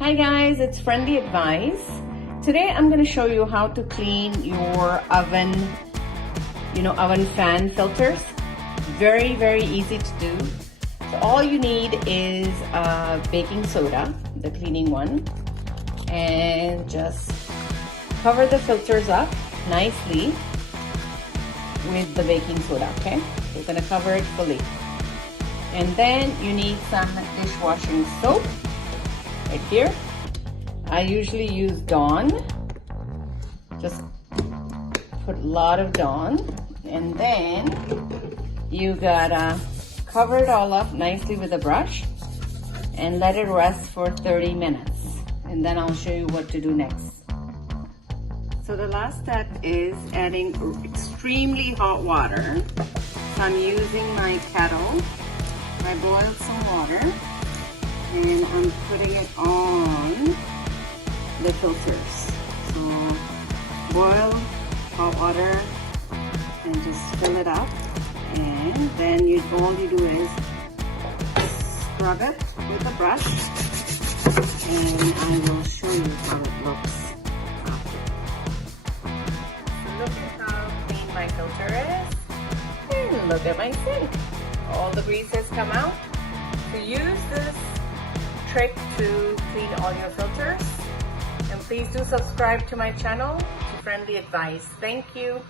Hi guys, it's Friendly Advice. Today I'm going to show you how to clean your oven, oven fan filters. Very easy to do. So all you need is baking soda, the cleaning one, and just cover the filters up nicely with the baking soda, okay? You're going to cover it fully. And then you need some dishwashing soap right here. I usually use Dawn. Just put a lot of Dawn, and then you gotta cover it all up nicely with a brush and let it rest for 30 minutes. And then I'll show you what to do next. So the last step is adding extremely hot water. So I'm using my kettle. I boiled some water and I'm putting it on the filters. So boil hot water and just fill it up, and then all you do is scrub it with a brush, and I will show you how it looks after. So look at how clean my filter is, and look at my sink. All the grease has come out. So use this trick to clean all your filters. And please do subscribe to my channel, to Friendly Advice. Thank you.